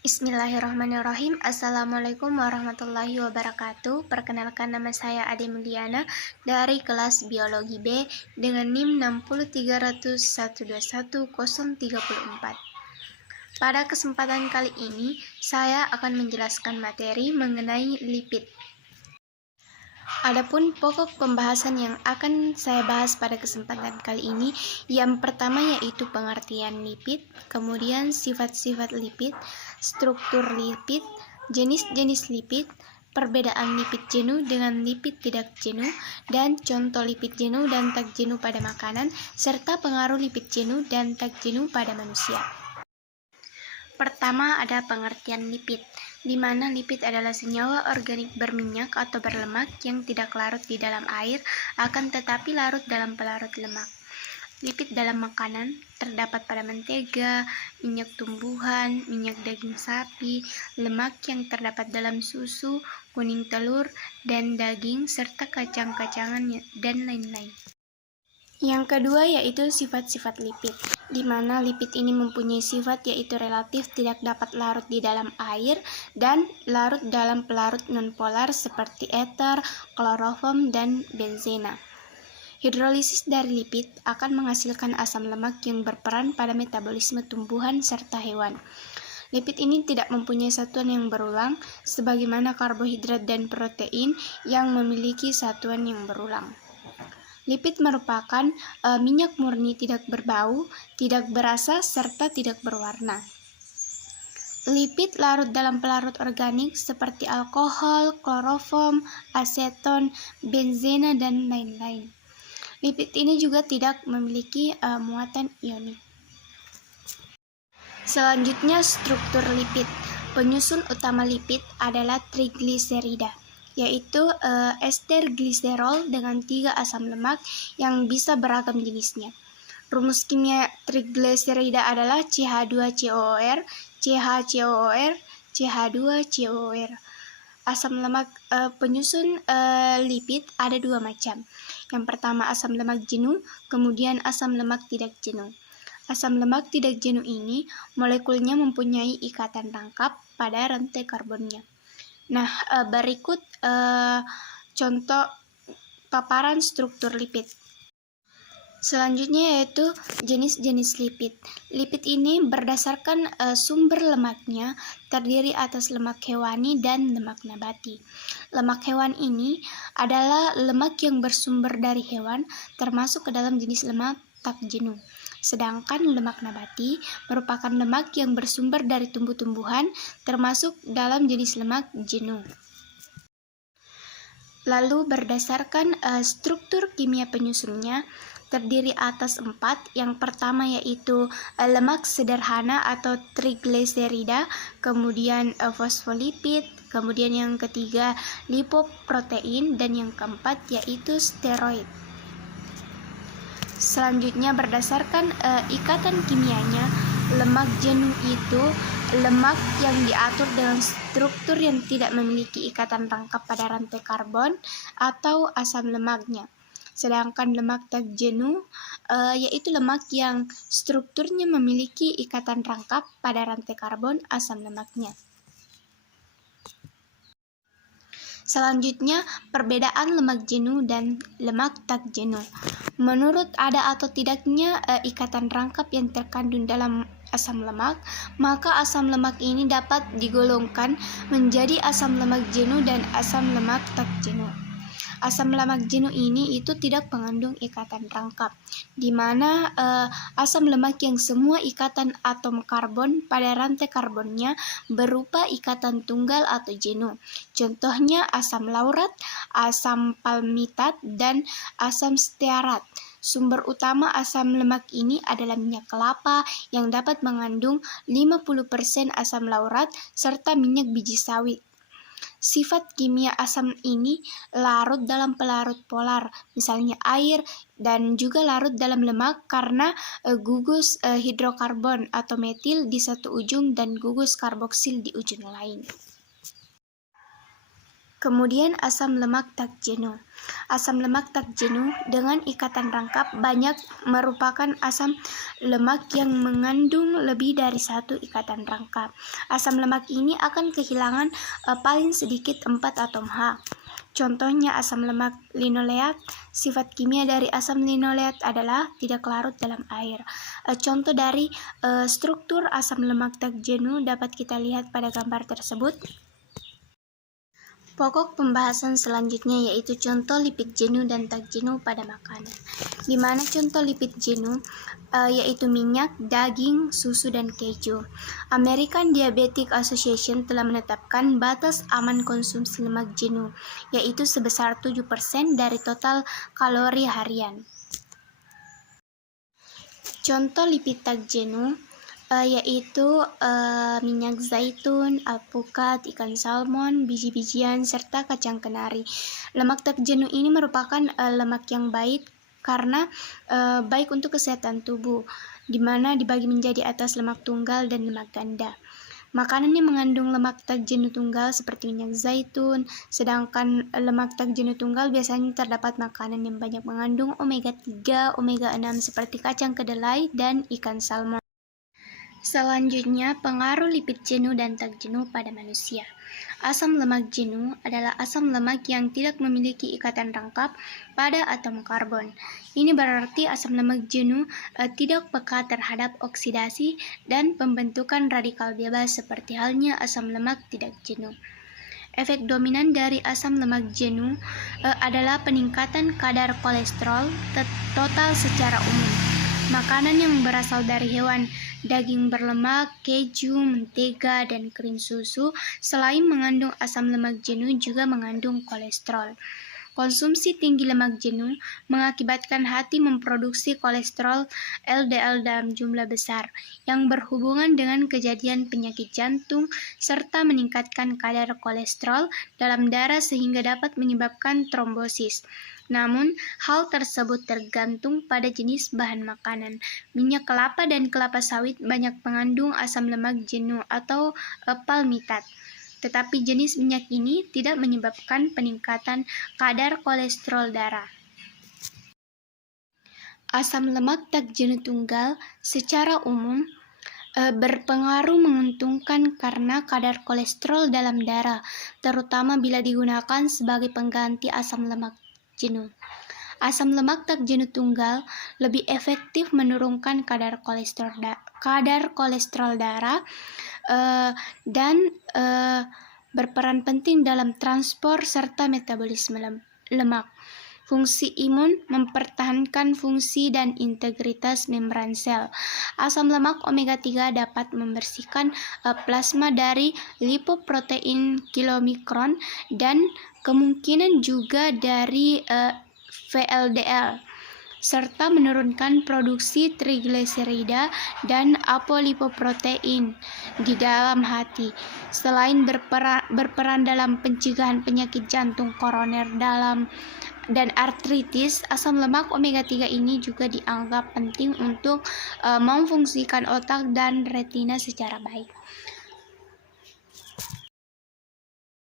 Bismillahirrahmanirrahim. Assalamualaikum warahmatullahi wabarakatuh. Perkenalkan, nama saya Ade Mulyana dari kelas Biologi B dengan NIM 60300121034. Pada kesempatan kali ini, saya akan menjelaskan materi mengenai lipid. Adapun pokok pembahasan yang akan saya bahas pada kesempatan kali ini, yang pertama yaitu pengertian lipid, kemudian sifat-sifat lipid, struktur lipid, jenis-jenis lipid, perbedaan lipid jenuh dengan lipid tidak jenuh, dan contoh lipid jenuh dan tak jenuh pada makanan, serta pengaruh lipid jenuh dan tak jenuh pada manusia. Pertama ada pengertian lipid, di mana lipid adalah senyawa organik berminyak atau berlemak yang tidak larut di dalam air, akan tetapi larut dalam pelarut lemak. Lipid dalam makanan terdapat pada mentega, minyak tumbuhan, minyak daging sapi, lemak yang terdapat dalam susu, kuning telur, dan daging, serta kacang-kacangan dan lain-lain. Yang kedua yaitu sifat-sifat lipid, di mana lipid ini mempunyai sifat yaitu relatif tidak dapat larut di dalam air dan larut dalam pelarut nonpolar seperti ether, kloroform, dan benzena. Hidrolisis dari lipid akan menghasilkan asam lemak yang berperan pada metabolisme tumbuhan serta hewan. Lipid ini tidak mempunyai satuan yang berulang sebagaimana karbohidrat dan protein yang memiliki satuan yang berulang. Lipid merupakan minyak murni tidak berbau, tidak berasa, serta tidak berwarna. Lipid larut dalam pelarut organik seperti alkohol, kloroform, aseton, benzena, dan lain-lain. Lipid ini juga tidak memiliki muatan ionik. Selanjutnya, struktur lipid. Penyusun utama lipid adalah trigliserida, yaitu ester gliserol dengan 3 asam lemak yang bisa beragam jenisnya. Rumus kimia trigliserida adalah CH2COOR, CHCOOR, CH2COOR. Asam lemak penyusun lipid ada 2 macam. Yang pertama asam lemak jenuh, kemudian asam lemak tidak jenuh. Asam lemak tidak jenuh ini molekulnya mempunyai ikatan rangkap pada rantai karbonnya. Nah, berikut contoh paparan struktur lipid. Selanjutnya yaitu jenis-jenis lipid. Lipid ini berdasarkan sumber lemaknya terdiri atas lemak hewani dan lemak nabati. Lemak hewan ini adalah lemak yang bersumber dari hewan, termasuk ke dalam jenis lemak tak jenuh. Sedangkan lemak nabati merupakan lemak yang bersumber dari tumbuh-tumbuhan, termasuk dalam jenis lemak jenuh. Lalu berdasarkan struktur kimia penyusunnya, terdiri atas 4. Yang pertama yaitu lemak sederhana atau trigliserida, kemudian fosfolipid, kemudian yang ketiga lipoprotein, dan yang keempat yaitu steroid. Selanjutnya berdasarkan ikatan kimianya, lemak jenuh itu lemak yang diatur dengan struktur yang tidak memiliki ikatan rangkap pada rantai karbon atau asam lemaknya. Sedangkan lemak tak jenuh yaitu lemak yang strukturnya memiliki ikatan rangkap pada rantai karbon asam lemaknya. Selanjutnya, perbedaan lemak jenuh dan lemak tak jenuh. Menurut ada atau tidaknya ikatan rangkap yang terkandung dalam asam lemak, maka asam lemak ini dapat digolongkan menjadi asam lemak jenuh dan asam lemak tak jenuh. Asam lemak jenuh ini itu tidak mengandung ikatan rangkap, di mana asam lemak yang semua ikatan atom karbon pada rantai karbonnya berupa ikatan tunggal atau jenuh. Contohnya asam laurat, asam palmitat, dan asam stearat. Sumber utama asam lemak ini adalah minyak kelapa yang dapat mengandung 50% asam laurat serta minyak biji sawit. Sifat kimia asam ini larut dalam pelarut polar, misalnya air, dan juga larut dalam lemak karena gugus hidrokarbon atau metil di satu ujung dan gugus karboksil di ujung lain. Kemudian asam lemak tak jenuh. Asam lemak tak jenuh dengan ikatan rangkap banyak merupakan asam lemak yang mengandung lebih dari satu ikatan rangkap. Asam lemak ini akan kehilangan paling sedikit 4 atom H. Contohnya asam lemak linoleat. Sifat kimia dari asam linoleat adalah tidak larut dalam air. Contoh dari struktur asam lemak tak jenuh dapat kita lihat pada gambar tersebut. Pokok pembahasan selanjutnya yaitu contoh lipid jenuh dan tak jenuh pada makanan. Di mana contoh lipid jenuh yaitu minyak, daging, susu, dan keju. American Diabetic Association telah menetapkan batas aman konsumsi lemak jenuh, yaitu sebesar 7% dari total kalori harian. Contoh lipid tak jenuh yaitu minyak zaitun, alpukat, ikan salmon, biji-bijian, serta kacang kenari. Lemak tak jenuh ini merupakan lemak yang baik karena baik untuk kesehatan tubuh, di mana dibagi menjadi atas lemak tunggal dan lemak ganda. Makanan yang mengandung lemak tak jenuh tunggal seperti minyak zaitun, sedangkan lemak tak jenuh tunggal biasanya terdapat makanan yang banyak mengandung omega 3, omega 6 seperti kacang kedelai dan ikan salmon. Selanjutnya, pengaruh lipid jenuh dan tak jenuh pada manusia. Asam lemak jenuh adalah asam lemak yang tidak memiliki ikatan rangkap pada atom karbon. Ini berarti asam lemak jenuh tidak peka terhadap oksidasi dan pembentukan radikal bebas seperti halnya asam lemak tidak jenuh. Efek dominan dari asam lemak jenuh adalah peningkatan kadar kolesterol total secara umum. Makanan yang berasal dari hewan, daging berlemak, keju, mentega, dan krim susu, selain mengandung asam lemak jenuh juga mengandung kolesterol. Konsumsi tinggi lemak jenuh mengakibatkan hati memproduksi kolesterol LDL dalam jumlah besar, yang berhubungan dengan kejadian penyakit jantung, serta meningkatkan kadar kolesterol dalam darah sehingga dapat menyebabkan trombosis. Namun, hal tersebut tergantung pada jenis bahan makanan. Minyak kelapa dan kelapa sawit banyak mengandung asam lemak jenuh atau palmitat. Tetapi jenis minyak ini tidak menyebabkan peningkatan kadar kolesterol darah. Asam lemak tak jenuh tunggal secara umum berpengaruh menguntungkan karena kadar kolesterol dalam darah, terutama bila digunakan sebagai pengganti asam lemak jenuh. Asam lemak tak jenuh tunggal lebih efektif menurunkan kadar kolesterol darah dan berperan penting dalam transport serta metabolisme lemak. Fungsi imun mempertahankan fungsi dan integritas membran sel. Asam lemak omega 3 dapat membersihkan plasma dari lipoprotein kilomikron dan kemungkinan juga dari VLDL, serta menurunkan produksi trigliserida dan apolipoprotein di dalam hati. Selain berperan dalam pencegahan penyakit jantung koroner dan artritis, asam lemak omega 3 ini juga dianggap penting untuk memfungsikan otak dan retina secara baik.